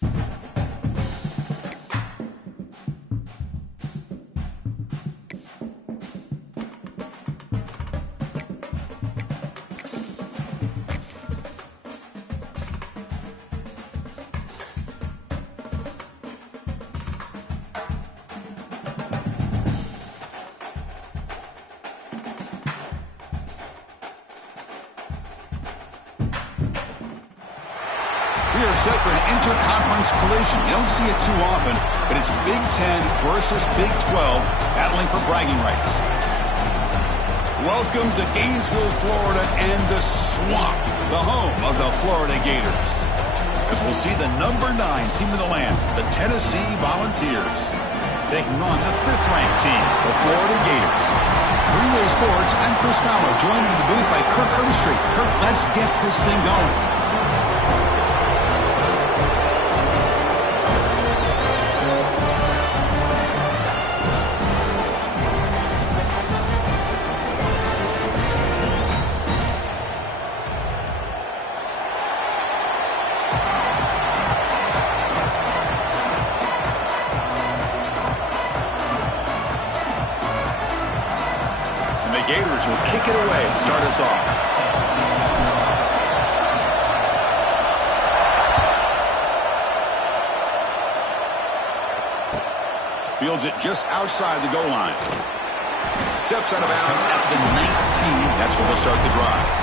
We are set for an interconference collision. You don't see it too often, but it's Big Ten versus Big 12 battling for bragging rights. Welcome to Gainesville, Florida, and the Swamp, the home of the Florida Gators. As we'll see the number 9 team of the land, the Tennessee Volunteers, taking on the 5th-ranked team, the Florida Gators. Relay Sports, I'm Chris Fowler, joined in the booth by Kirk Herbstreit. Kirk, let's get this thing going. Gators will kick it away to start us off. Fields it just outside the goal line. Steps out of bounds at the 19. That's where they'll start the drive.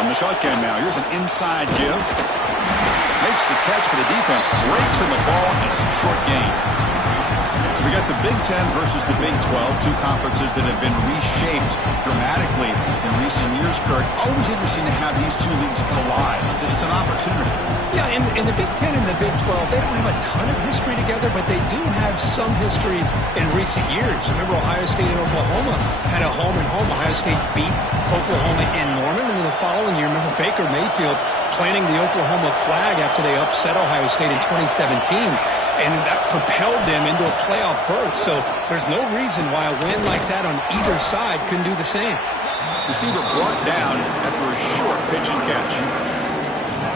On the shotgun now, here's an inside give. Makes the catch, but the defense breaks in the ball, and it's a short gain. So we got the Big Ten versus the Big 12, two conferences that have been reshaped dramatically in recent years, Kurt. Always interesting to have these two leagues collide. It's an opportunity. Yeah, in the Big Ten and the Big 12, they don't have a ton of history together, but they do have some history in recent years. Remember, Ohio State and Oklahoma had a home-and-home. Ohio State beat Oklahoma in Norman, and then the following year, remember Baker Mayfield planting the Oklahoma flag after they upset Ohio State in 2017, and that propelled them into a playoff berth. So there's no reason why a win like that on either side couldn't do the same. Receiver brought down after a short pitch and catch.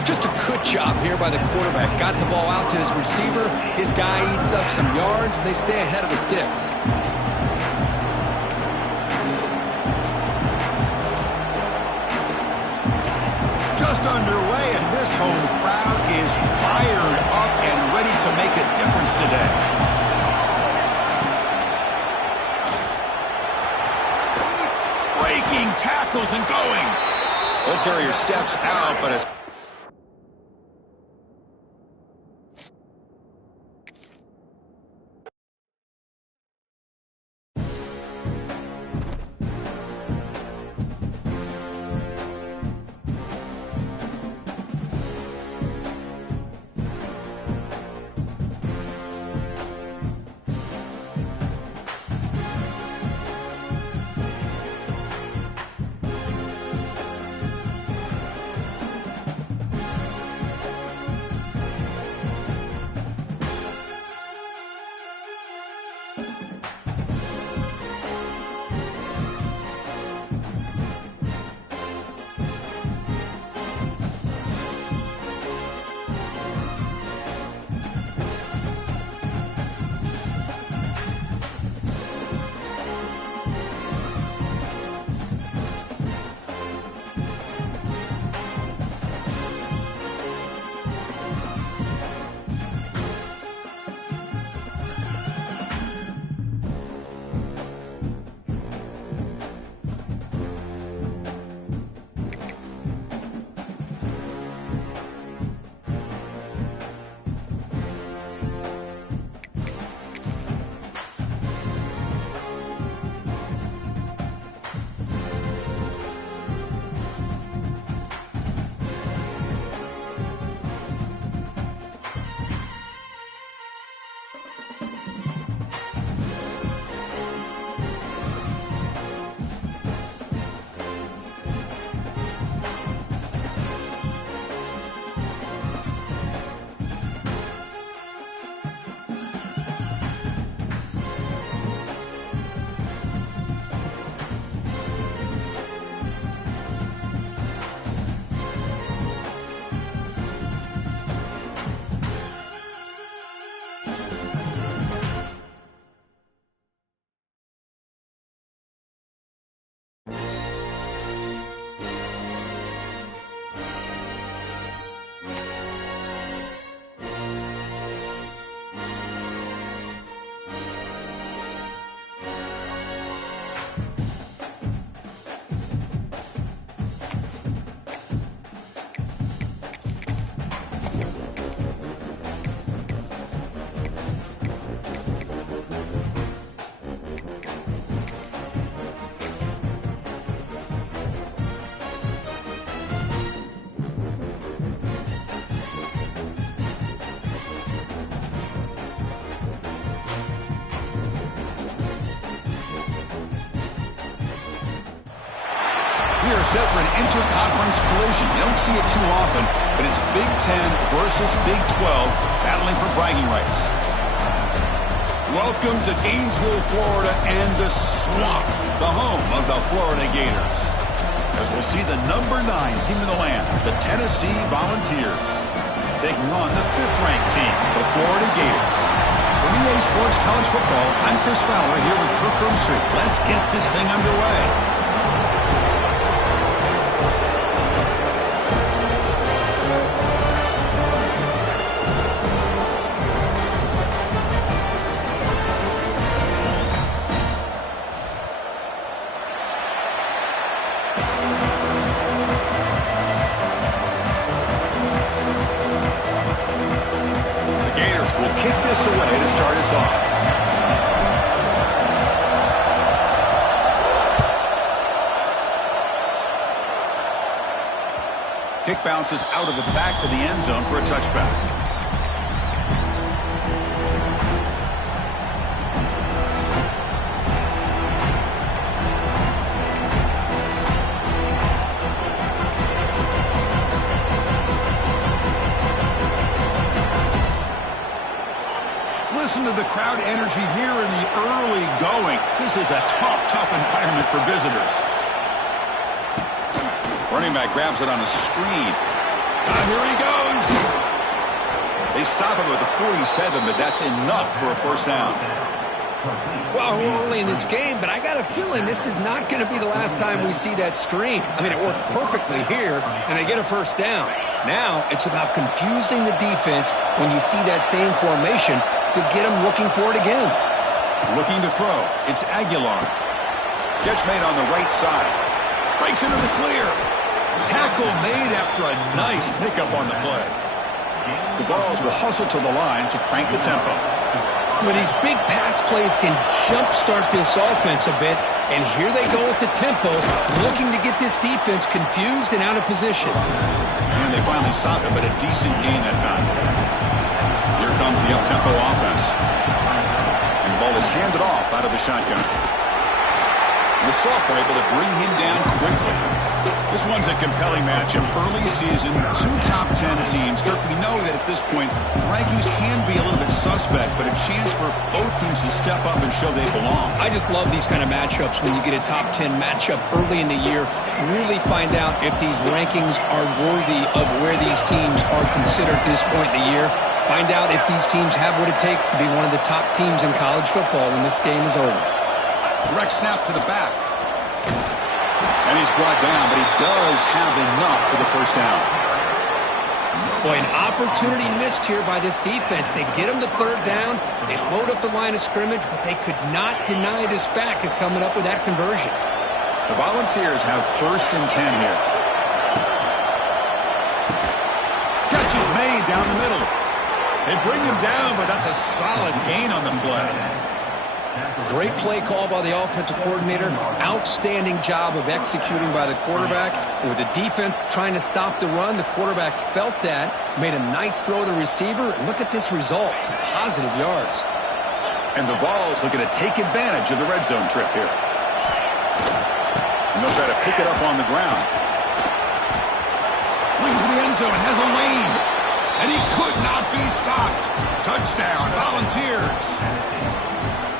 Just a good job here by the quarterback. Got the ball out to his receiver. His guy eats up some yards. They stay ahead of the sticks. Just underway, and this home crowd is fired up and ready to make a difference today. Breaking tackles and going. Ball carrier steps out, but as We are set for an interconference collision. You don't see it too often, but it's Big Ten versus Big 12 battling for bragging rights. Welcome to Gainesville, Florida, and the Swamp, the home of the Florida Gators. As we'll see the number 9 team in the land, the Tennessee Volunteers, taking on the 5th-ranked team, the Florida Gators. For EA Sports College Football, I'm Chris Fowler here with Kirk Herbstreit. Let's get this thing underway. Will kick this away to start us off. Kick bounces out of the back of the end zone for a touchback. Listen to the crowd energy here in the early going. This is a tough environment for visitors. Running back grabs it on a screen. Here he goes. They stop him with a 47, but that's enough for a first down. Well, we're early in this game, but I got a feeling this is not going to be the last time we see that screen. I mean, it worked perfectly here, and they get a first down. Now it's about confusing the defense when you see that same formation to get them looking for it again. Looking to throw. It's Aguilar. Catch made on the right side. Breaks into the clear. Tackle made after a nice pickup on the play. The Vols will hustle to the line to crank the tempo. Well, these big pass plays can jumpstart this offense a bit, and here they go with the tempo, looking to get this defense confused and out of position. And they finally stop it, but a decent gain that time. Here comes the up-tempo offense. And the ball is handed off out of the shotgun. The Soft were able to bring him down quickly. This one's a compelling matchup. Early season, 2 top 10 teams. Kirk, we know that at this point, the rankings can be a little bit suspect, but a chance for both teams to step up and show they belong. I just love these kind of matchups when you get a top 10 matchup early in the year. Really find out if these rankings are worthy of where these teams are considered at this point in the year. Find out if these teams have what it takes to be one of the top teams in college football when this game is over. Direct snap to the back. And he's brought down, but he does have enough for the first down. Boy, an opportunity missed here by this defense. They get him to third down. They load up the line of scrimmage, but they could not deny this back of coming up with that conversion. The Volunteers have 1st and 10 here. Catch is made down the middle. They bring him down, but that's a solid gain on the play. Great play call by the offensive coordinator. Outstanding job of executing by the quarterback. With the defense trying to stop the run, the quarterback felt that, made a nice throw to the receiver. And look at this result, some positive yards. And the Vols looking to take advantage of the red zone trip here. And they'll try to pick it up on the ground. Looking for the end zone, has a lane. And he could not be stopped. Touchdown, Volunteers.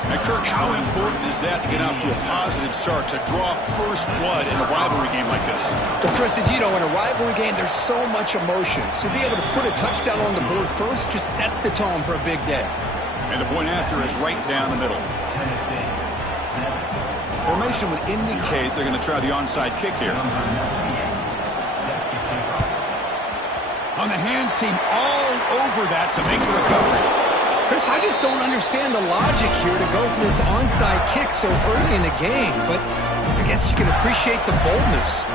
And Kirk, how important is that to get off to a positive start, to draw first blood in a rivalry game like this? Well, Chris, as you know, in a rivalry game, there's so much emotion. So to be able to put a touchdown on the board first just sets the tone for a big day. And the point after is right down the middle. Formation would indicate they're going to try the onside kick here. On the hands team all over that to make the recovery. Chris, I just don't understand the logic here to go for this onside kick so early in the game, but I guess you can appreciate the boldness.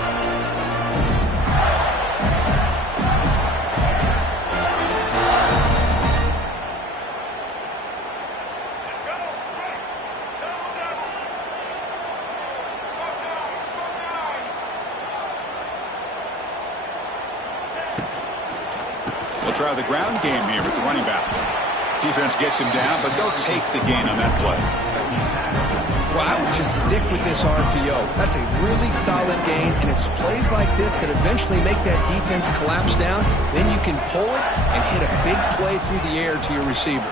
They'll try the ground game here with the running back. Defense gets him down, but they'll take the gain on that play. Well, I would just stick with this RPO. That's a really solid gain, and it's plays like this that eventually make that defense collapse down. Then you can pull it and hit a big play through the air to your receiver.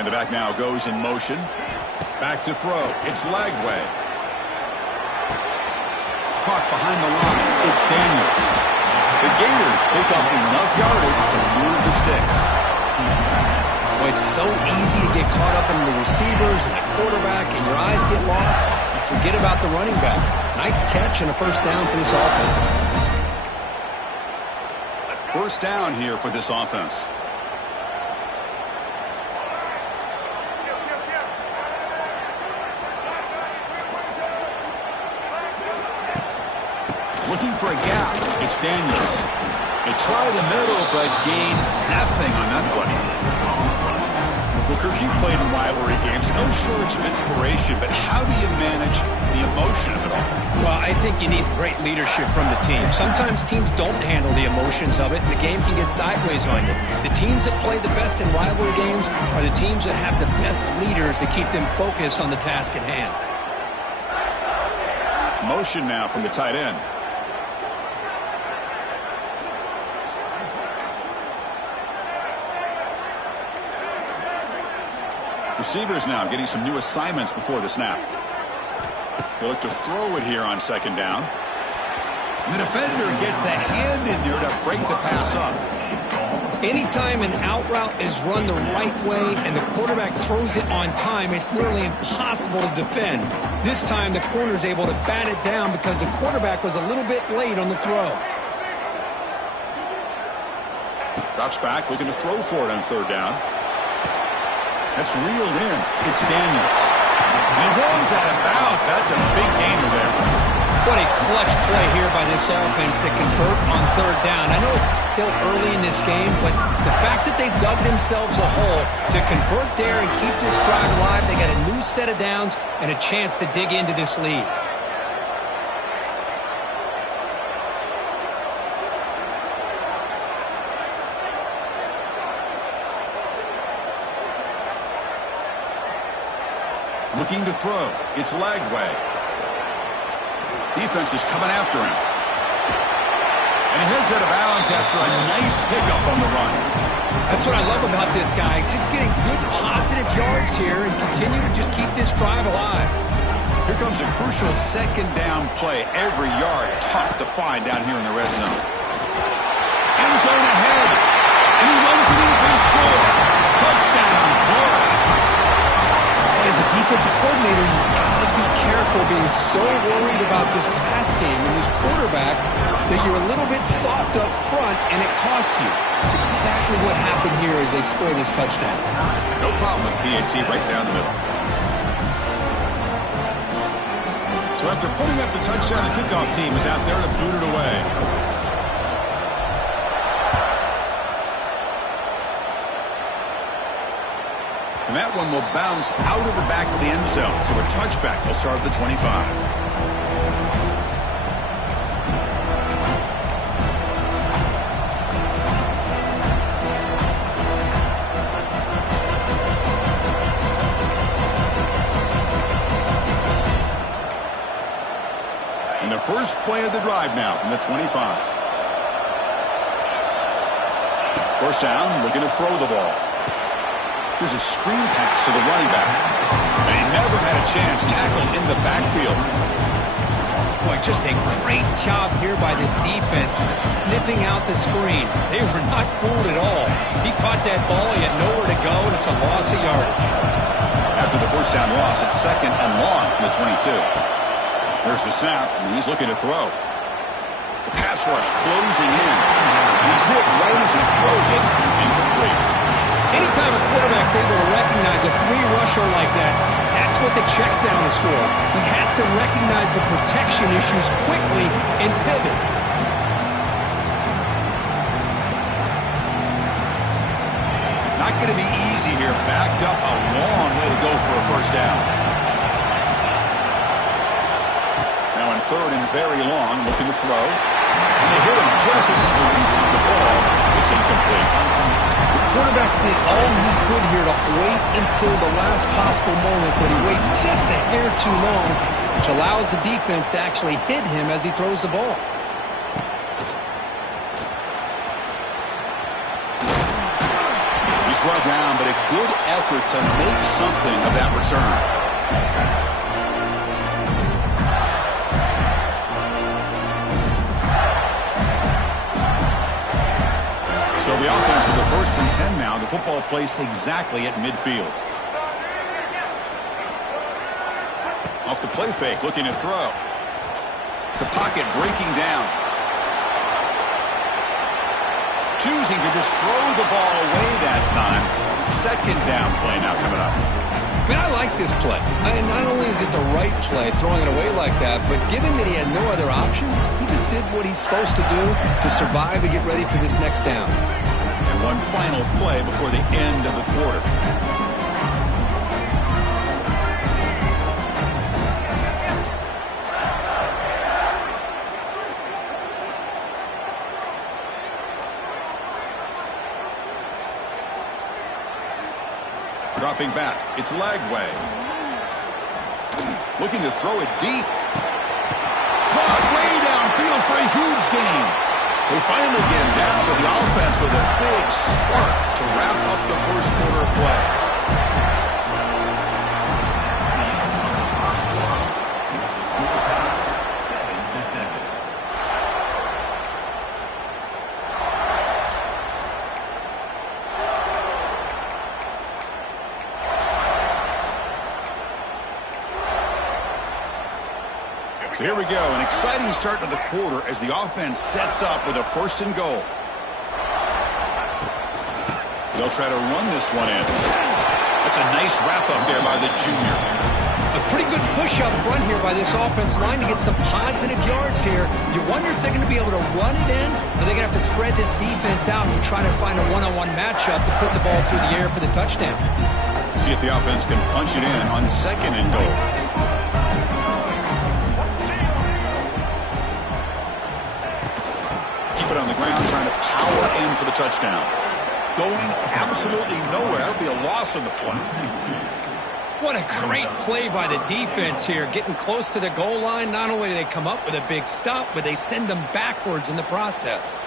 And the back now goes in motion. Back to throw. It's Lagway. Caught behind the line. It's Daniels. The Gators pick up enough yardage to move the sticks. Well, it's so easy to get caught up in the receivers and the quarterback, and your eyes get lost. You forget about the running back. Nice catch and a first down for this offense. First down here for this offense. Looking for a gap. It's Daniels. They try the middle, but gain nothing on that play. Well, Kirk, you played in rivalry games. No shortage of inspiration, but how do you manage the emotion of it all? Well, I think you need great leadership from the team. Sometimes teams don't handle the emotions of it, and the game can get sideways on you. The teams that play the best in rivalry games are the teams that have the best leaders to keep them focused on the task at hand. Motion now from the tight end. Receivers now getting some new assignments before the snap. They look to throw it here on second down. And the defender gets a hand in there to break the pass up. Anytime an out route is run the right way and the quarterback throws it on time, it's nearly impossible to defend. This time the corner's able to bat it down because the quarterback was a little bit late on the throw. Drops back, looking to throw for it on third down. That's reeled in. It's Daniels. And he runs out of bounds. That's a big gainer there. What a clutch play here by this offense to convert on third down. I know it's still early in this game, but the fact that they've dug themselves a hole to convert there and keep this drive alive, they got a new set of downs and a chance to dig into this lead. Looking to throw. It's Lagway. Defense is coming after him. And he heads out of bounds after a nice pickup on the run. That's what I love about this guy. Just getting good positive yards here and continue to just keep this drive alive. Here comes a crucial second down play. Every yard tough to find down here in the red zone. End zone ahead. And he runs it in for the score. Touchdown, Florida. As a defensive coordinator, you've got to be careful being so worried about this pass game and this quarterback that you're a little bit soft up front and it costs you. It's exactly what happened here as they score this touchdown. No problem with BAT right down the middle. So after putting up the touchdown, the kickoff team is out there to boot it away. And that one will bounce out of the back of the end zone. So a touchback will start at the 25. And the first play of the drive now from the 25. First down, looking to throw the ball. Here's a screen pass to the running back. And he never had a chance tackled in the backfield. Boy, just a great job here by this defense sniffing out the screen. They were not fooled at all. He caught that ball, he had nowhere to go, and it's a loss of yardage. after the first down loss. It's 2nd and long from the 22. There's the snap, and he's looking to throw. The pass rush closing in. He's hit right as he throws it. Incomplete. Anytime a quarterback's able to recognize a free rusher like that, that's what the check down is for. He has to recognize the protection issues quickly and pivot. Not going to be easy here. Backed up a long way to go for a first down. Now in 3rd and very long, looking to throw. And they hit him just as he releases the ball. It's incomplete. The quarterback did all he could here to wait until the last possible moment, but he waits just a hair too long, which allows the defense to actually hit him as he throws the ball. He's brought down, but a good effort to make something of that return. So the offense with the 1st and 10 now. The football placed exactly at midfield. Off the play fake, looking to throw. The pocket breaking down. Choosing to just throw the ball away that time. 2nd down play now coming up. Man, I like this play. Not only is it the right play, throwing it away like that, but given that he had no other option, he just did what he's supposed to do to survive and get ready for this next down. And one final play before the end of the quarter. Dropping back. It's Lagway. Looking to throw it deep. Caught way downfield for a huge gain. They finally get him down, but the offense with a big spark to wrap up the first quarter of play. So here we go, an exciting start to the quarter as the offense sets up with a 1st and goal. They'll try to run this one in. That's a nice wrap-up there by the junior. A pretty good push up front here by this offense line to get some positive yards here. You wonder if they're going to be able to run it in, or they're going to have to spread this defense out and try to find a one-on-one matchup to put the ball through the air for the touchdown. See if the offense can punch it in on 2nd and goal. It on the ground, trying to power in for the touchdown. Going absolutely nowhere. That'll be a loss on the play. What a great play by the defense here. Getting close to the goal line, not only do they come up with a big stop, but they send them backwards in the process.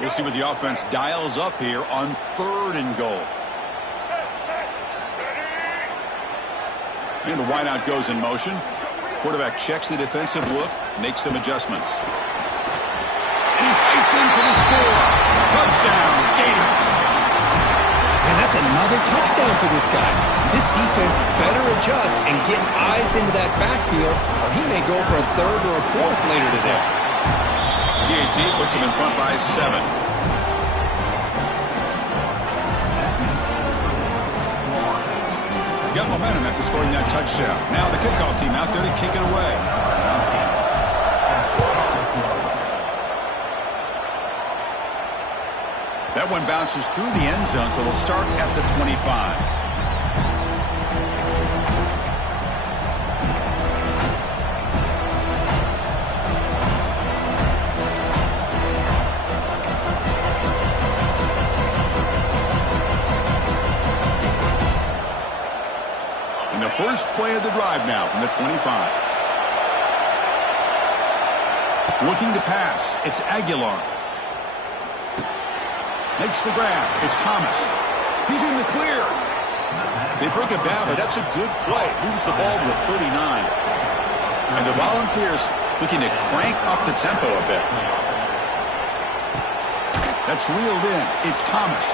We'll see what the offense dials up here on 3rd and goal. And the wideout goes in motion. Quarterback checks the defensive look, makes some adjustments. And he fights in for the score. Touchdown, Gators. And that's another touchdown for this guy. This defense better adjust and get eyes into that backfield, or he may go for a 3rd or a 4th later today. PAT puts him in front by 7. Got momentum after scoring that touchdown. Now the kickoff team out there to kick it away. That one bounces through the end zone, so they'll start at the 25. First play of the drive now from the 25. Looking to pass. It's Aguilar. Makes the grab. It's Thomas. He's in the clear. They bring him down, but that's a good play. Moves the ball to the 39. And the Volunteers looking to crank up the tempo a bit. That's reeled in. It's Thomas.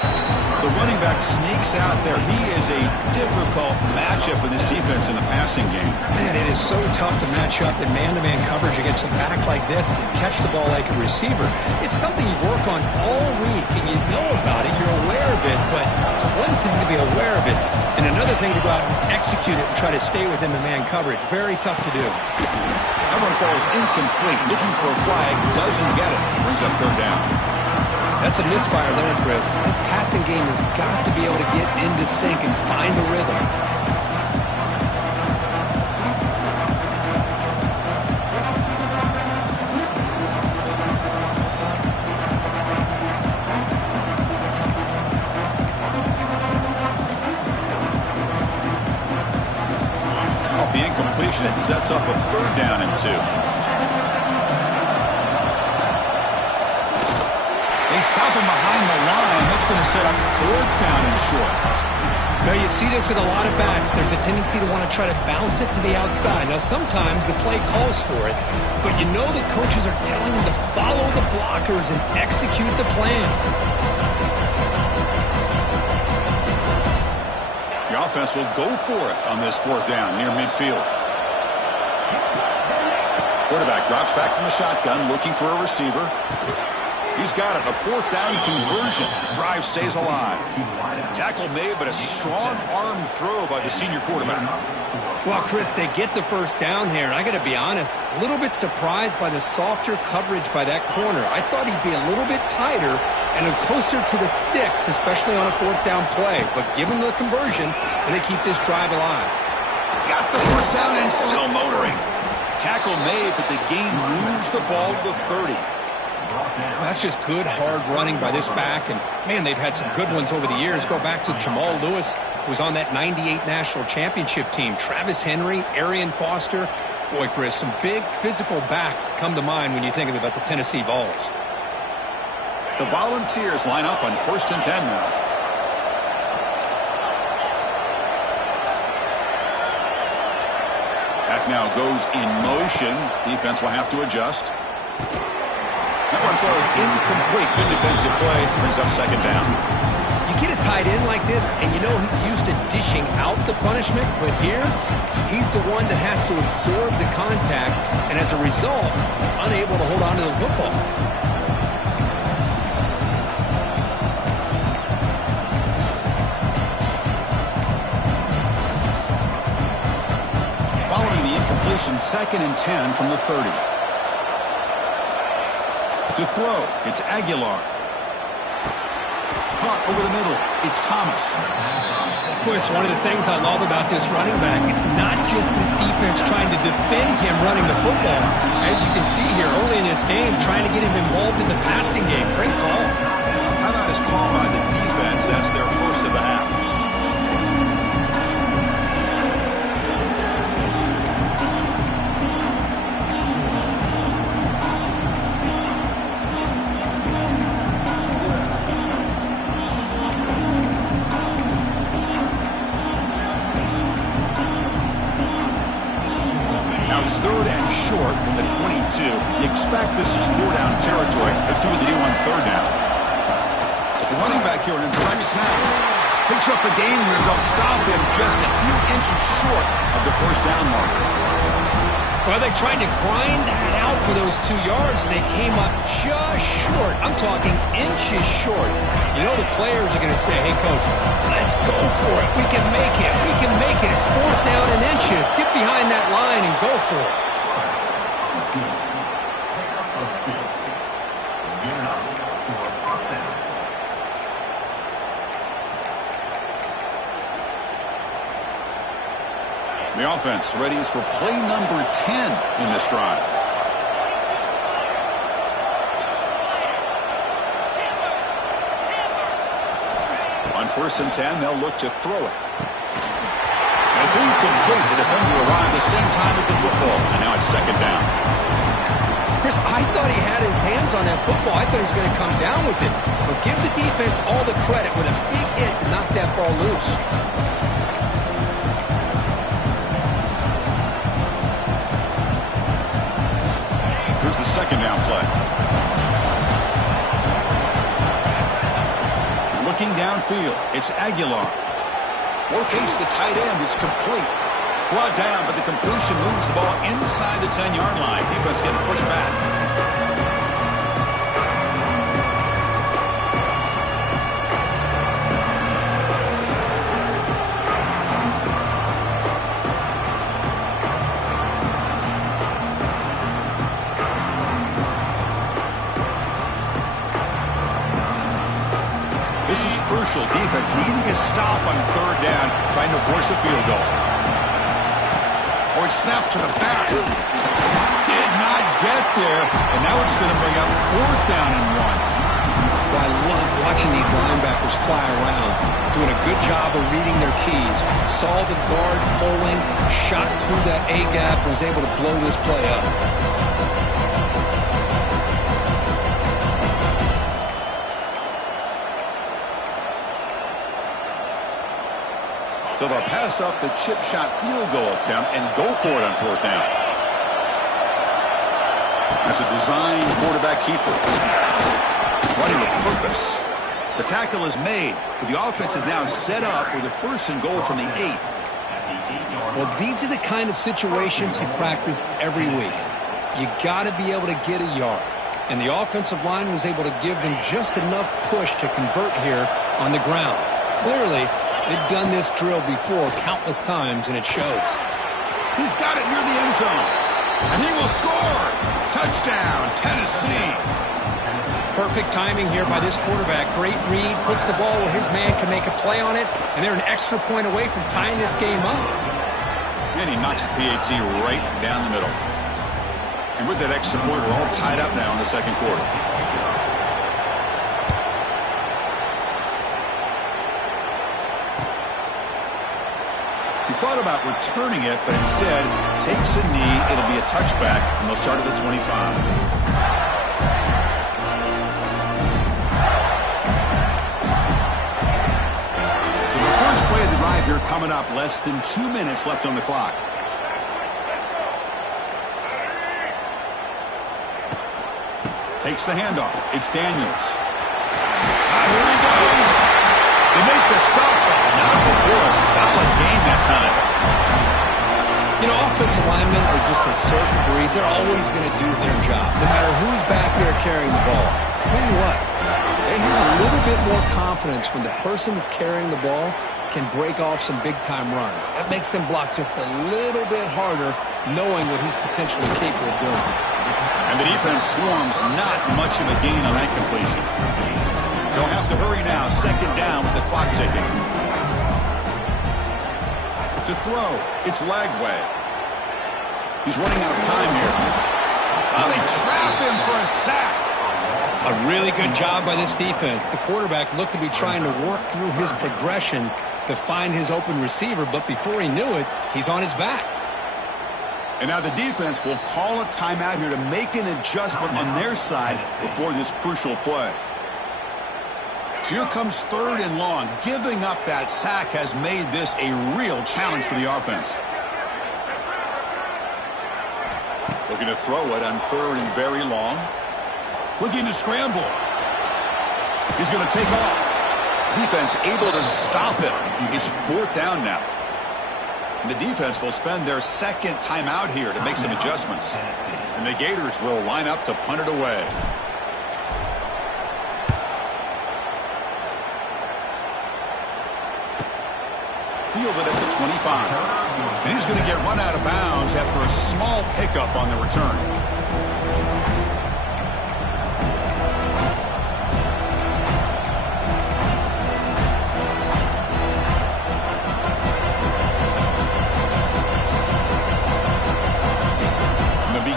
The running back sneaks out there. He is a difficult matchup for this defense in the passing game. Man, it is so tough to match up in man-to-man coverage against a back like this and catch the ball like a receiver. It's something you work on all week, and you know about it. You're aware of it, but it's one thing to be aware of it, and another thing to go out and execute it and try to stay within the man coverage. Very tough to do. That one falls incomplete. Looking for a flag. Doesn't get it. Brings up third down. That's a misfire there, Chris. This passing game has got to be able to get into sync and find a rhythm. Off the incompletion, it sets up a third down and 2. They stop him behind the line. That's going to set up fourth down and short. Now, you see this with a lot of backs. There's a tendency to want to try to bounce it to the outside. Now, sometimes the play calls for it, but you know the coaches are telling them to follow the blockers and execute the plan. The offense will go for it on this fourth down near midfield. Quarterback drops back from the shotgun, looking for a receiver. He's got it, a fourth down conversion. The drive stays alive. Tackle made, but a strong arm throw by the senior quarterback. Well, Chris, they get the first down here, and I got to be honest, a little bit surprised by the softer coverage by that corner. I thought he'd be a little bit tighter and closer to the sticks, especially on a fourth down play. But give him the conversion, and they keep this drive alive. He's got the first down and still motoring. Tackle made, but the gain moves the ball to the 30. Well, that's just good, hard running by this back. And, man, they've had some good ones over the years. Go back to Jamal Lewis, who was on that 98 National Championship team. Travis Henry, Arian Foster. Boy, Chris, some big physical backs come to mind when you think about the Tennessee Vols. The Volunteers line up on 1st and 10 now. Back now goes in motion. Defense will have to adjust. That one throws incomplete. Good defensive play. Brings up second down. You get a tight end like this, and you know he's used to dishing out the punishment. But here, he's the one that has to absorb the contact, and as a result, he's unable to hold on to the football. Following the incompletion, 2nd and 10 from the 30. To throw, it's Aguilar. Caught over the middle, it's Thomas. Boy, it's one of the things I love about this running back. It's not just this defense trying to defend him running the football. As you can see here early in this game, trying to get him involved in the passing game. Great call. Timeout is called by the defense. That's their first of the half. Third and short from the 22. You expect this is 4-down territory. Let's see what they do on 3rd down. The running back here in a direct snap. Picks up a gain here. They'll stop him just a few inches short of the 1st down mark. Well, they tried to grind that out for those 2 yards, and they came up just short. I'm talking inches short. You know the players are going to say, hey, Coach, let's go for it. We can make it. We can make it. It's 4th down and inches. Get behind that line and go for it. The offense readies for play number 10 in this drive. On 1st and 10, they'll look to throw it. And it's incomplete. The defender arrived the same time as the football, and now it's 2nd down. Chris, I thought he had his hands on that football. I thought he was going to come down with it. But give the defense all the credit with a big hit to knock that ball loose. Here's the 2nd down play. Looking downfield, it's Aguilar. Locates the tight end. It's complete. Brought down, but the completion moves the ball inside the 10-yard line. Defense getting pushed back. This is crucial. Defense needing a stop on third down, trying to force a field goal. Or it's snapped to the back. Did not get there, and now it's going to bring up fourth down and 1. Well, I love watching these linebackers fly around, doing a good job of reading their keys. Saw the guard pulling, shot through that A-gap, was able to blow this play up. So they'll pass up the chip shot field goal attempt and go for it on fourth down. That's a design quarterback keeper. Running with purpose. The tackle is made, but the offense is now set up with a first and goal from the 8. Well, these are the kind of situations you practice every week. You got to be able to get a yard. And the offensive line was able to give them just enough push to convert here on the ground. Clearly, they've done this drill before countless times, and it shows. He's got it near the end zone. And he will score. Touchdown, Tennessee. Perfect timing here by this quarterback. Great read, puts the ball where his man can make a play on it, and they're an extra point away from tying this game up. And he knocks the PAT right down the middle. And with that extra point, we're all tied up now in the second quarter. He thought about returning it, but instead takes a knee. It'll be a touchback, and they'll start at the 25. First play of the drive here coming up. Less than 2 minutes left on the clock. Takes the handoff. It's Daniels. Here he goes. They make the stop, but not before a solid game that time. You know, offensive linemen are just a certain breed. They're always going to do their job, no matter who's back there carrying the ball. I'll tell you what, they have a little bit more confidence when the person that's carrying the ball can break off some big-time runs. That makes them block just a little bit harder, knowing what he's potentially capable of doing. And the defense swarms not much of a gain on that completion. They'll have to hurry now. Second down with the clock ticking. To throw, it's Lagway. He's running out of time here. Oh, they trap him for a sack. A really good job by this defense. The quarterback looked to be trying to work through his progressions to find his open receiver, but before he knew it, he's on his back. And now the defense will call a timeout here to make an adjustment on their side before this crucial play. So here comes third and long. Giving up that sack has made this a real challenge for the offense. Looking to throw it on third and very long. Looking to scramble. He's going to take off. Defense able to stop him. It's fourth down now. And the defense will spend their second timeout here to make some adjustments. And the Gators will line up to punt it away. Fielded at the 25. And he's going to get run out of bounds after a small pickup on the return.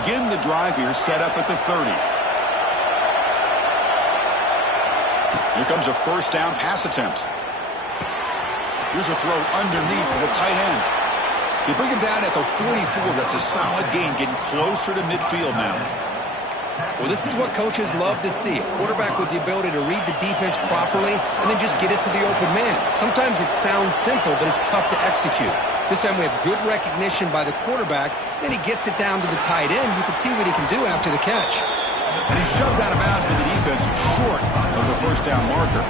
Begin the drive here, set up at the 30. Here comes a first down pass attempt. Here's a throw underneath to the tight end. They bring him down at the 44. That's a solid gain, getting closer to midfield now. Well, this is what coaches love to see. A quarterback with the ability to read the defense properly and then just get it to the open man. Sometimes it sounds simple, but it's tough to execute. This time we have good recognition by the quarterback. Then he gets it down to the tight end. You can see what he can do after the catch. And he's shoved out of bounds by the defense short of of the first down marker.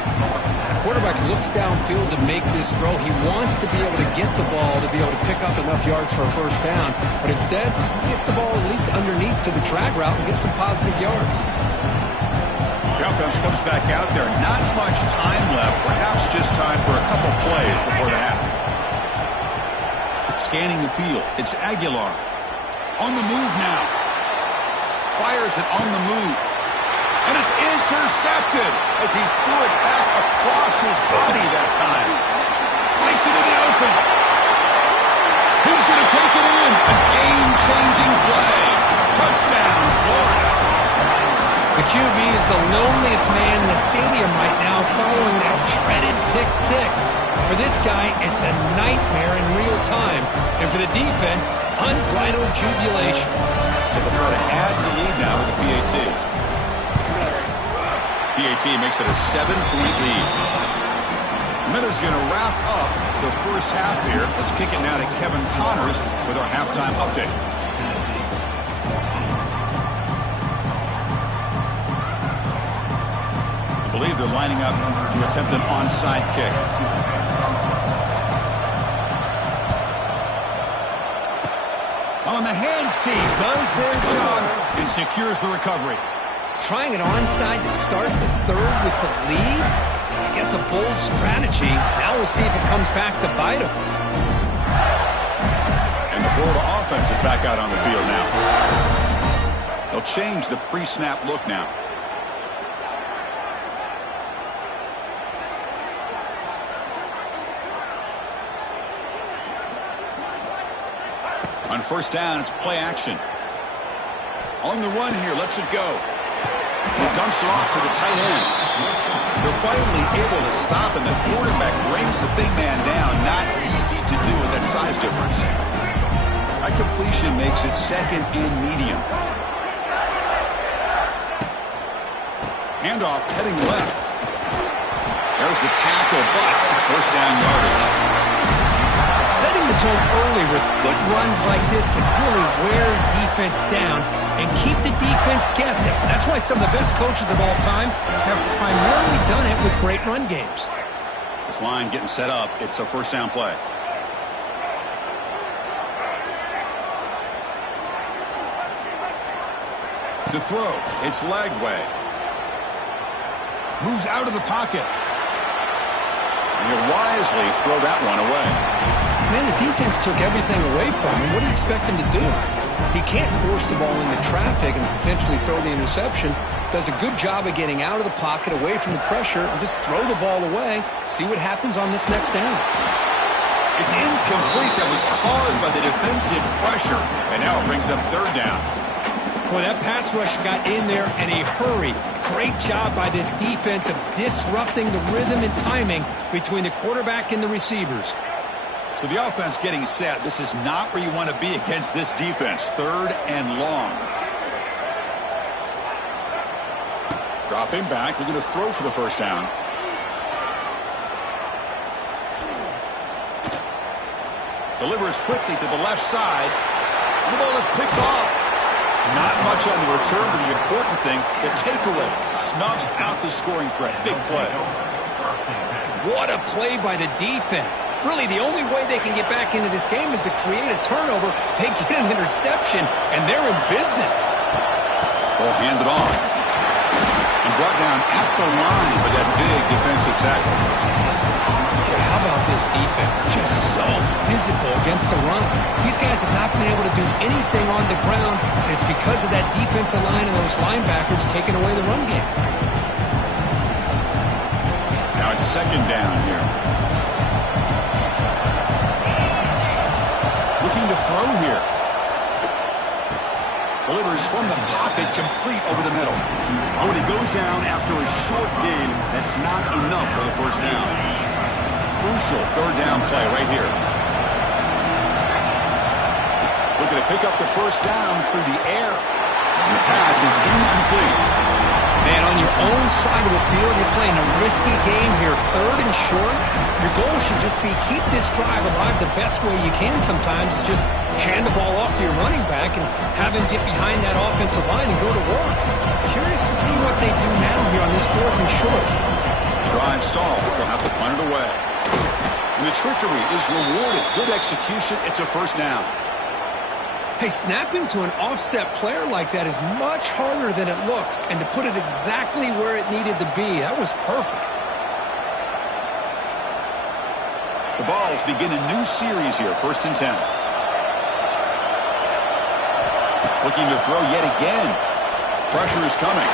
Quarterback looks downfield to make this throw. He wants to be able to get the ball to be able to pick up enough yards for a first down, but instead, he gets the ball at least underneath to the drag route and gets some positive yards. The offense comes back out there. Not much time left, perhaps just time for a couple plays before the half. Scanning the field, it's Aguilar. On the move now. Fires it on the move. And it's intercepted as he threw it back across his body that time. Breaks into the open. He's going to take it in. A game-changing play. Touchdown, Florida. The QB is the loneliest man in the stadium right now following that dreaded pick six. For this guy, it's a nightmare in real time. And for the defense, unbridled jubilation. They'll try to add to the lead now with the PAT. PAT makes it a 7-point lead. Miller's going to wrap up the first half here. Let's kick it now to Kevin Connors with our halftime update. I believe they're lining up to attempt an onside kick. On the hands team does their job and secures the recovery. Trying it onside to start the third with the lead? It's, I guess, a bold strategy. Now we'll see if it comes back to bite him. And the Florida offense is back out on the field now. They'll change the pre-snap look now. On first down, it's play action. On the run here, lets it go. He dumps it off to the tight end. They're finally able to stop, and the quarterback brings the big man down. Not easy to do with that size difference. That completion makes it second and medium. Handoff heading left. There's the tackle, but first down yardage. Setting the tone early with good runs like this can really wear defense down and keep the defense guessing. That's why some of the best coaches of all time have primarily done it with great run games. This line getting set up. It's a first down play. To throw, it's Lagway. Moves out of the pocket. And he'll wisely throw that one away. Man, the defense took everything away from him. What do you expect him to do? He can't force the ball into traffic and potentially throw the interception. Does a good job of getting out of the pocket, away from the pressure, and just throw the ball away. See what happens on this next down. It's incomplete. That was caused by the defensive pressure. And now it brings up third down. Boy, that pass rush got in there in a hurry. Great job by this defense of disrupting the rhythm and timing between the quarterback and the receivers. So the offense getting set. This is not where you want to be against this defense. Third and long. Dropping back. We're going to throw for the first down. Delivers quickly to the left side. And the ball is picked off. Not much on the return, but the important thing, the takeaway, snuffs out the scoring threat. Big play. What a play by the defense. Really, the only way they can get back into this game is to create a turnover. They get an interception, and they're in business. Ball handed off. And brought down at the line with that big defensive tackle. How about this defense? Just so physical against the run. These guys have not been able to do anything on the ground, and it's because of that defensive line and those linebackers taking away the run game. Now it's second down here. Looking to throw here. Delivers from the pocket, complete over the middle. Oh, and he goes down after a short gain. That's not enough for the first down. Crucial third down play right here. Looking to pick up the first down through the air. And the pass is incomplete. Man, on your own side of the field, you're playing a risky game here. Third and short. Your goal should just be keep this drive alive the best way you can sometimes. Is just hand the ball off to your running back and have him get behind that offensive line and go to work. Curious to see what they do now here on this 4th and short. Drive stalls. They'll have to punt it away. And the trickery is rewarded. Good execution. It's a first down. Hey, snapping to an offset player like that is much harder than it looks. And to put it exactly where it needed to be, that was perfect. The Vols begin a new series here. 1st and 10. Looking to throw yet again. Pressure is coming.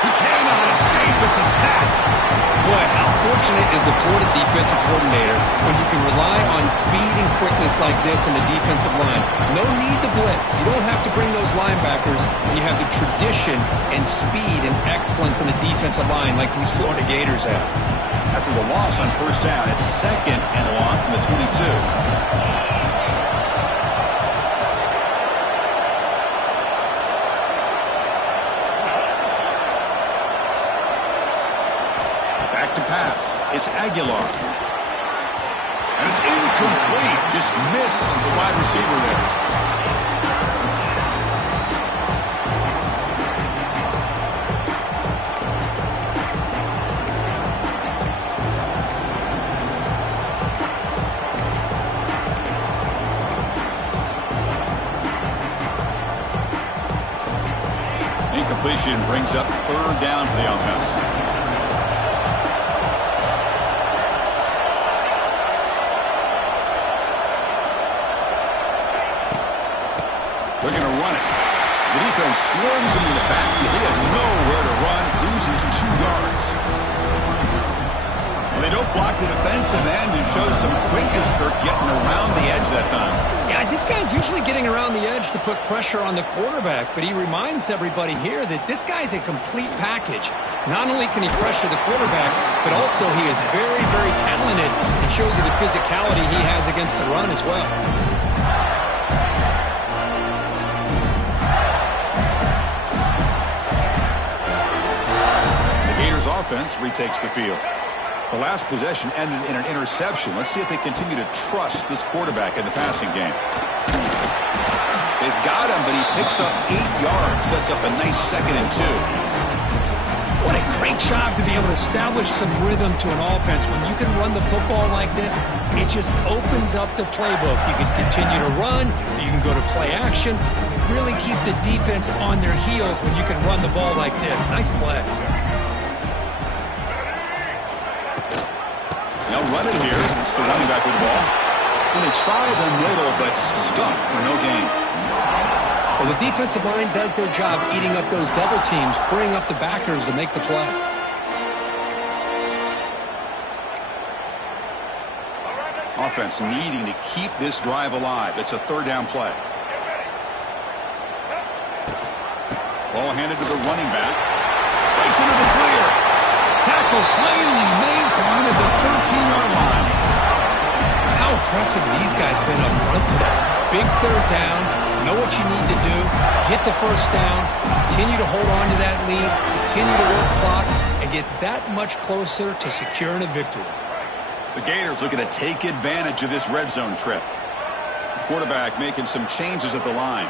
He cannot escape. It's a sack. Boy, how fortunate is the Florida defensive coordinator when you can rely on speed and quickness like this in the defensive line. No need to blitz. You don't have to bring those linebackers when you have the tradition and speed and excellence in the defensive line like these Florida Gators have. After the loss on 1st down, it's 2nd and long from the 22. To pass. It's Aguilar. And it's incomplete. Just missed the wide receiver there. Incompletion brings up 3rd down for the offense. They're going to run it. The defense swarms him in the backfield. He had nowhere to run, loses 2 yards. And they don't block the defensive end and show some quickness, Kirk, getting around the edge that time. Yeah, this guy's usually getting around the edge to put pressure on the quarterback, but he reminds everybody here that this guy's a complete package. Not only can he pressure the quarterback, but also he is very, very talented and shows you the physicality he has against the run as well. Offense retakes the field. The last possession ended in an interception. Let's see if they continue to trust this quarterback in the passing game. They've got him, but he picks up 8 yards, sets up a nice 2nd and 2. What a great job to be able to establish some rhythm to an offense. When you can run the football like this, it just opens up the playbook. You can continue to run, you can go to play action, you really keep the defense on their heels when you can run the ball like this. Nice play. They'll run it here. It's the running back with the ball. And they try the middle, but stuffed for no gain. Well, the defensive line does their job eating up those double teams, freeing up the backers to make the play. Offense needing to keep this drive alive. It's a 3rd down play. Ball handed to the running back. Breaks into the clear. Tackle finally made down at the 13-yard line. How impressive these guys been up front today. Big 3rd down. Know what you need to do. Get the 1st down. Continue to hold on to that lead. Continue to work clock and get that much closer to securing a victory. The Gators looking to take advantage of this red zone trip. The quarterback making some changes at the line.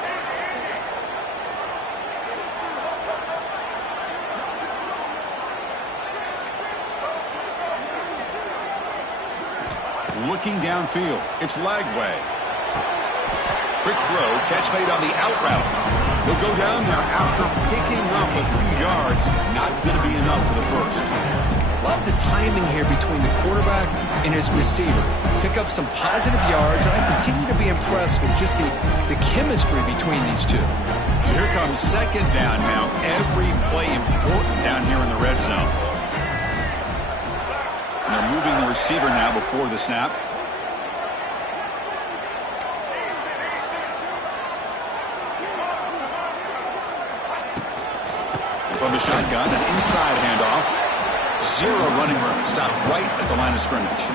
Looking downfield. It's Lagway. Quick throw. Catch made on the out route. He'll go down there after picking up a few yards. Not going to be enough for the first. Love the timing here between the quarterback and his receiver. Pick up some positive yards, and I continue to be impressed with just the chemistry between these two. So here comes 2nd down now. Every play important down here in the red zone. And they're moving the receiver now before the snap. And from the shotgun, an inside handoff. 0 running room. Stopped right at the line of scrimmage.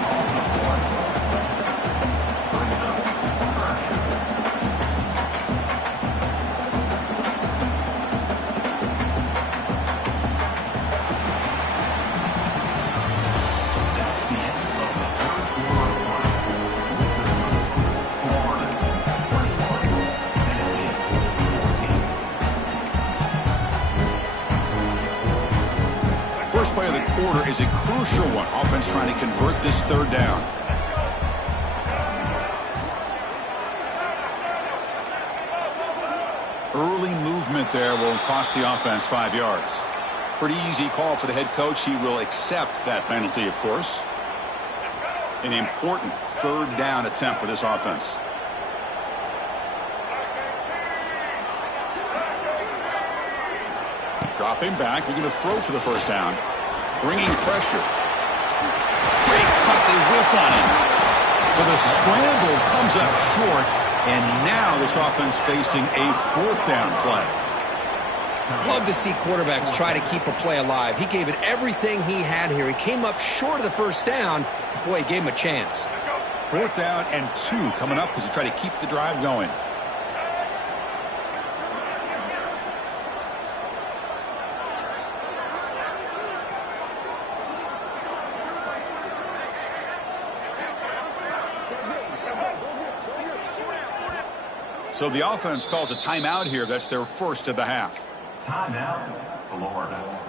quarter is a crucial one. Offense trying to convert this third down. Early movement there will cost the offense 5 yards. Pretty easy call for the head coach. He will accept that penalty, of course. An important third down attempt for this offense. Dropping back, looking to throw for the first down. Bringing pressure. Great cut, they whiff on him. So the scramble comes up short, and now this offense facing a fourth down play. Love to see quarterbacks try to keep a play alive. He gave it everything he had here. He came up short of the first down. Boy, he gave him a chance. Fourth down and 2 coming up as he try to keep the drive going. So the offense calls a timeout here. That's their first of the half. Timeout, Florida.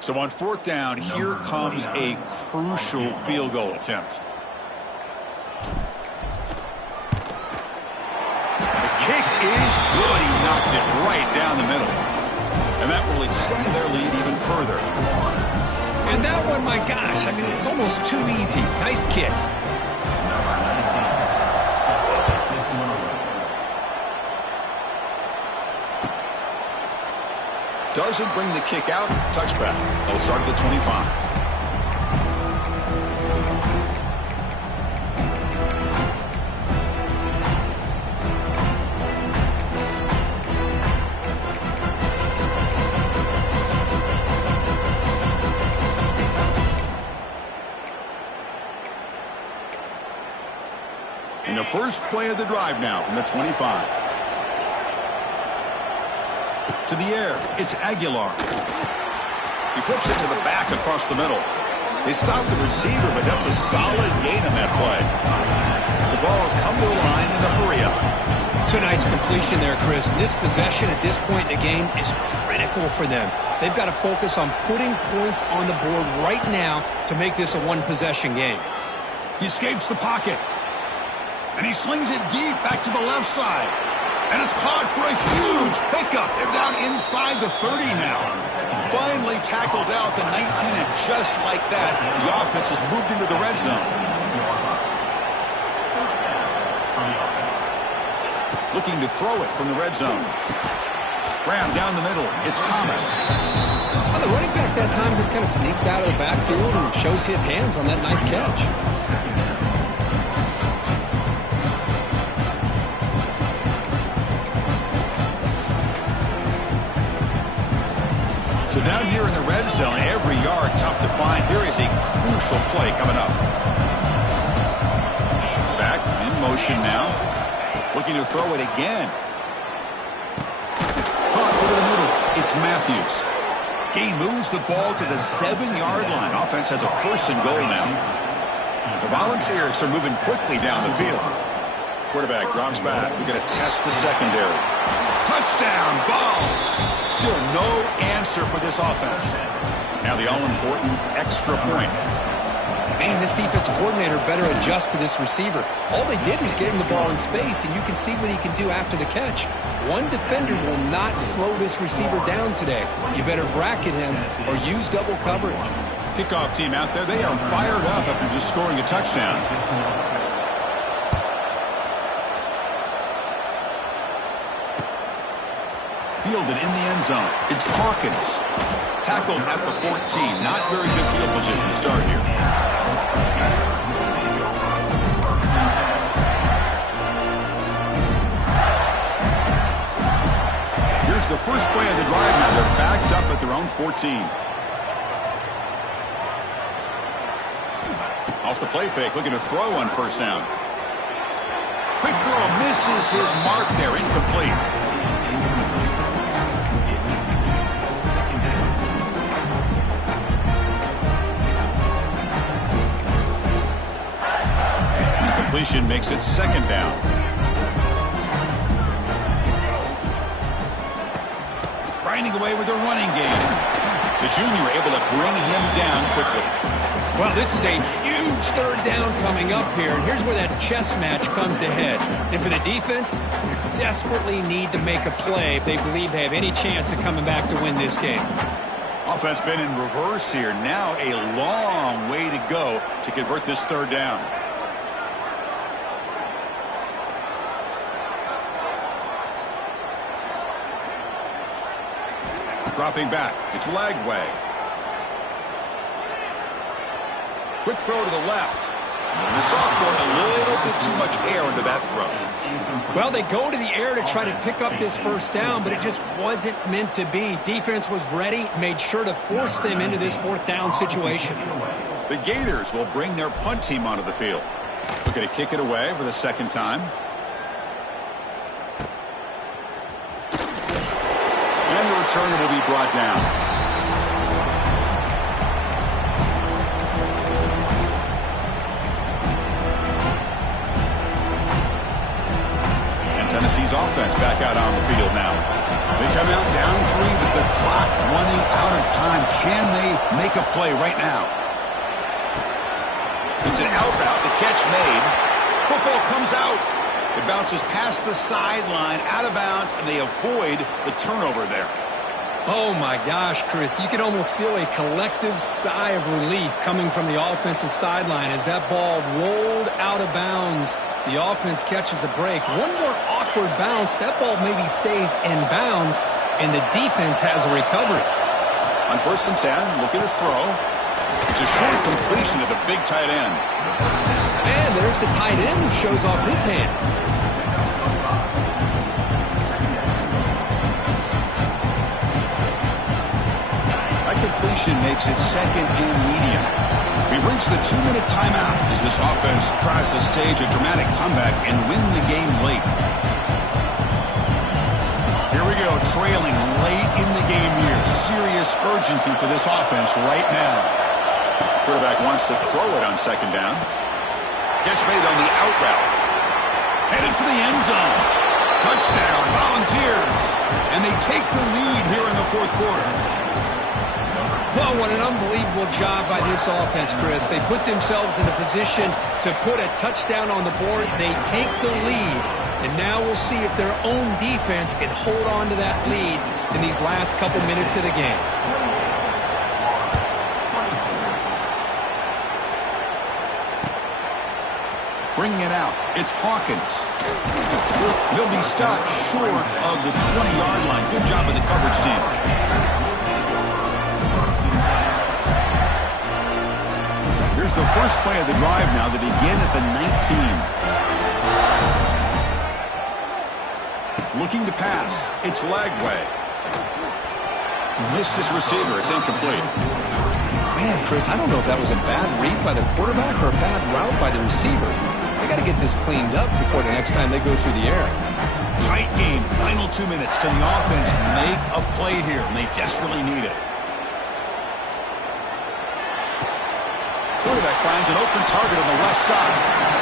So on fourth down, here comes a crucial field goal attempt. The kick is good. He knocked it right down the middle. And that will extend their lead even further. And that one, my gosh, I mean, it's almost too easy. Nice kick. Doesn't bring the kick out. Touchback. They'll start at the 25. In the first play of the drive now from the 25. To the air, it's Aguilar. He flips it to the back across the middle. They stop the receiver, but that's a solid gain on that play. The ball has come to the line in a hurry up. It's a nice completion there, Chris. And this possession at this point in the game is critical for them. They've got to focus on putting points on the board right now to make this a one-possession game. He escapes the pocket. And he slings it deep back to the left side. And it's caught for a huge pickup. They're down inside the 30 now. Finally tackled out the 19, and just like that, the offense has moved into the red zone. Looking to throw it from the red zone. Graham down the middle. It's Thomas. Well, the running back that time just kind of sneaks out of the backfield and shows his hands on that nice catch. So down here in the red zone, every yard tough to find. Here is a crucial play coming up. Back in motion now. Looking to throw it again. Caught over the middle. It's Matthews. He moves the ball to the 7-yard line. Offense has a first and goal now. The Volunteers are moving quickly down the field. Quarterback drops back. We're going to test the secondary. Touchdown, Vols. Still no answer for this offense. Now the all-important extra point. Man, this defensive coordinator better adjust to this receiver. All they did was get him the ball in space, and you can see what he can do after the catch. One defender will not slow this receiver down today. You better bracket him or use double coverage. Kickoff team out there, they are fired up after just scoring a touchdown. Fielded in the end zone. It's Hawkins. Tackled at the 14. Not very good field position to start here. Here's the first play of the drive now. They're backed up at their own 14. Off the play fake, looking to throw on first down. Quick throw, misses his mark there, incomplete. Completion makes it second down. grinding away with their running game. The junior able to bring him down quickly. Well, this is a huge third down coming up here, and here's where that chess match comes to head. And for the defense, they desperately need to make a play if they believe they have any chance of coming back to win this game. Offense been in reverse here. Now a long way to go to convert this third down. Dropping back. It's Lagway. Quick throw to the left. And the sophomore, a little bit too much air into that throw. Well, they go to the air to try to pick up this first down, but it just wasn't meant to be. Defense was ready, made sure to force them into this fourth down situation. The Gators will bring their punt team onto the field. Looking to kick it away for the second time. And the returner will be brought down. And Tennessee's offense back out on the field now. They come out down 3 with the clock running out of time. Can they make a play right now? It's an out route. The catch made. Football comes out. It bounces past the sideline, out of bounds, and they avoid the turnover there. Oh, my gosh, Chris. You can almost feel a collective sigh of relief coming from the offensive sideline as that ball rolled out of bounds. The offense catches a break. One more awkward bounce. That ball maybe stays in bounds, and the defense has a recovery. On 1st and 10, looking to throw. It's a short completion to the big tight end. And there's the tight end who shows off his hands. That completion makes it 2nd and medium. We've reached the 2-minute timeout as this offense tries to stage a dramatic comeback and win the game late. Here we go, trailing late in the game here. Serious urgency for this offense right now. Quarterback wants to throw it on 2nd down. Catch made on the out route. Headed for the end zone. Touchdown, Volunteers. And they take the lead here in the 4th quarter. Well, what an unbelievable job by this offense, Chris. They put themselves in a position to put a touchdown on the board. They take the lead. And now we'll see if their own defense can hold on to that lead in these last couple minutes of the game. Bringing it out, it's Hawkins. He'll be stopped short of the 20-yard line. Good job of the coverage team. Here's the first play of the drive now. They begin at the 19. Looking to pass, it's Lagway. Missed his receiver, it's incomplete. Man, Chris, I don't know if that was a bad read by the quarterback or a bad route by the receiver. They got to get this cleaned up before the next time they go through the air. Tight game, final 2 minutes. Can the offense make a play here? And they desperately need it. Quarterback finds an open target on the left side.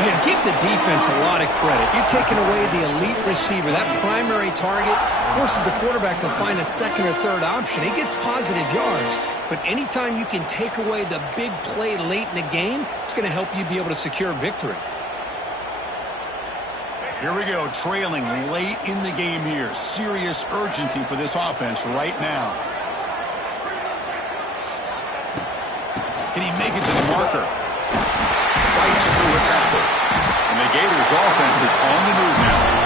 Man, give the defense a lot of credit. You're taking away the elite receiver. That primary target forces the quarterback to find a second or third option. He gets positive yards. But anytime you can take away the big play late in the game, it's going to help you be able to secure victory. Here we go, trailing late in the game here. Serious urgency for this offense right now. Can he make it to the marker? Fights through a tackle. And the Gators offense is on the move now.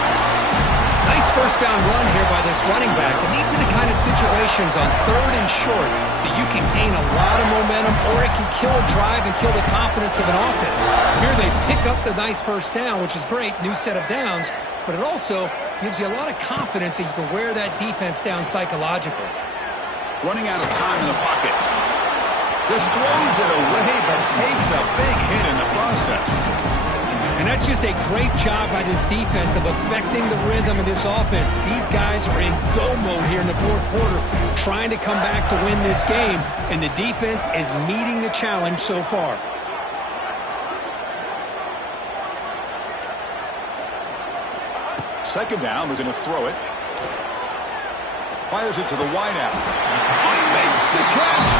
Nice first down run here by this running back. And these are the kind of situations on 3rd and short that you can gain a lot of momentum, or it can kill a drive and kill the confidence of an offense. Here they pick up the nice first down, which is great, new set of downs, but it also gives you a lot of confidence that you can wear that defense down psychologically. Running out of time in the pocket. Just throws it away, but takes a big hit in the process. And that's just a great job by this defense of affecting the rhythm of this offense. These guys are in go mode here in the 4th quarter, trying to come back to win this game, and the defense is meeting the challenge so far. Second down, we're going to throw it. Fires it to the wideout. Oh, he makes the catch.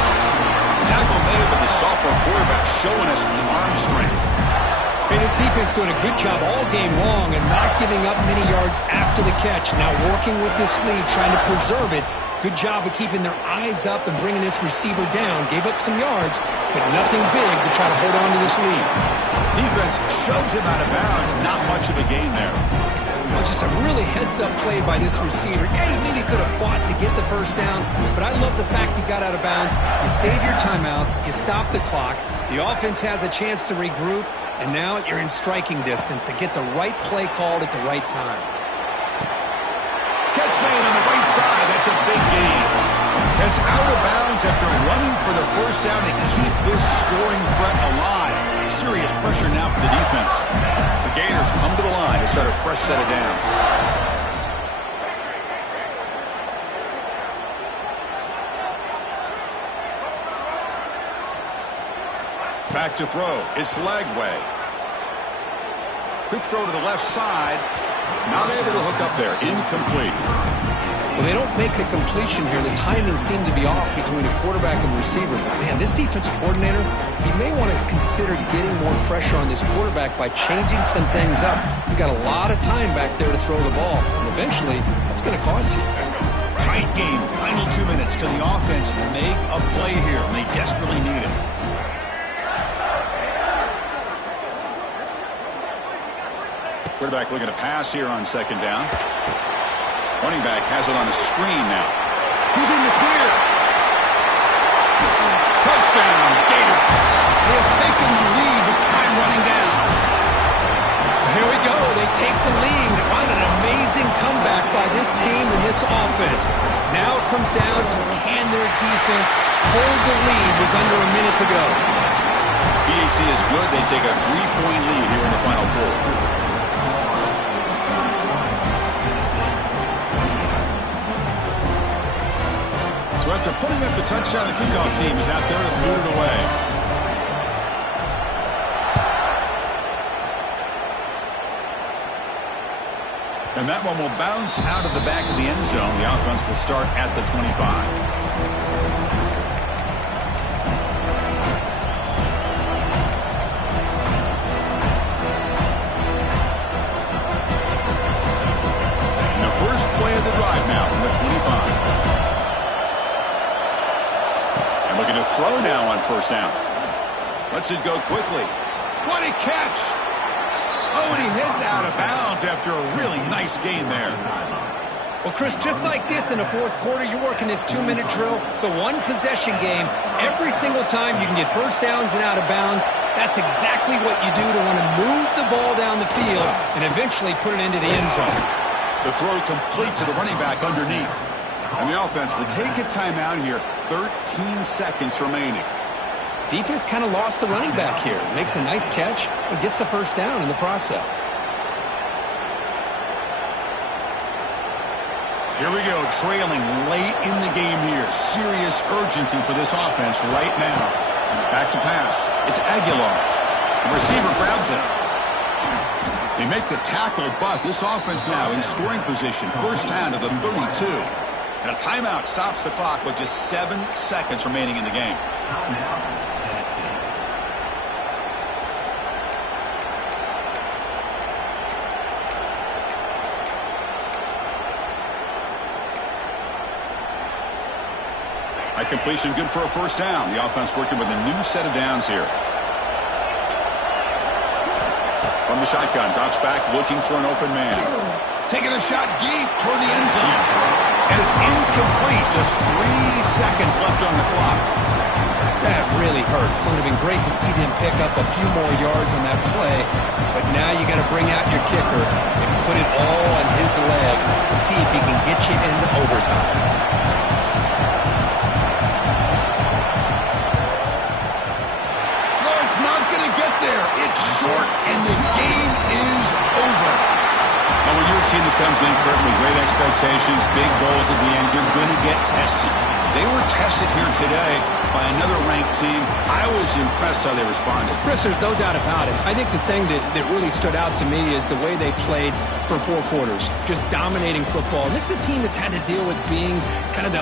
Tackle made, but the sophomore quarterback showing us the arm strength. And his defense doing a good job all game long and not giving up many yards after the catch. Now working with this lead, trying to preserve it. Good job of keeping their eyes up and bringing this receiver down. Gave up some yards, but nothing big to try to hold on to this lead. Defense shoves him out of bounds. Not much of a gain there. Oh, just a really heads-up play by this receiver. Yeah, he maybe could have fought to get the first down, but I love the fact he got out of bounds. You save your timeouts. You stop the clock. The offense has a chance to regroup, and now you're in striking distance to get the right play called at the right time. Catch made on the right side. That's a big gain. It's out of bounds after running for the first down to keep this scoring threat alive. Serious pressure now for the defense. The Gators come to the line to start a fresh set of downs. Back to throw. It's Lagway. Quick throw to the left side. Not able to hook up there. Incomplete. Well, they don't make the completion here. The timing seemed to be off between a quarterback and receiver. Man, this defensive coordinator, he may want to consider getting more pressure on this quarterback by changing some things up. He's got a lot of time back there to throw the ball, and eventually that's going to cost you. Tight game. Final 2 minutes. Can the offense make a play here? And they desperately need it. Quarterback looking to pass here on second down. Running back has it on a screen now. Who's in the clear? Touchdown, Gators. They have taken the lead with time running down. Here we go. They take the lead. What an amazing comeback by this team and this offense. Now it comes down to can their defense hold the lead with under a minute to go. PAT is good. They take a 3-point lead here in the final quarter. So after putting up the touchdown, the kickoff team is out there to boot it away. And that one will bounce out of the back of the end zone. The offense will start at the 25. And the first play of the drive now from the 25. Looking to throw now on first down. Lets it go quickly. What a catch! Oh, and he heads out of bounds after a really nice gain there. Well, Chris, just like this in the fourth quarter, you're working this 2-minute drill. It's a one-possession game. Every single time you can get first downs and out of bounds. That's exactly what you do to want to move the ball down the field and eventually put it into the end zone. The throw complete to the running back underneath. And the offense will take a timeout here. 13 seconds remaining. Defense kind of lost the running back here. Makes a nice catch and gets the first down in the process. Here we go, trailing late in the game here. Serious urgency for this offense right now. Back to pass. It's Aguilar. The receiver grabs it. They make the tackle, but this offense now in scoring position. First down to the 32. And a timeout stops the clock with just 7 seconds remaining in the game. High completion, good for a first down. The offense working with a new set of downs here. From the shotgun, drops back, looking for an open man. Taking a shot deep toward the end zone. And it's incomplete. Just 3 seconds left on the clock. That really hurts. It would have been great to see them pick up a few more yards on that play. But now you got to bring out your kicker and put it all on his leg to see if he can get you into overtime. No, it's not going to get there. It's short, and the game is over. Now, when you're a team that comes in currently, great expectations, big goals at the end, you're going to get tested. They were tested here today. by another ranked team. I was impressed how they responded. Chris, there's no doubt about it. I think the thing that really stood out to me is the way they played for 4 quarters, just dominating football. And this is a team that's had to deal with being kind of the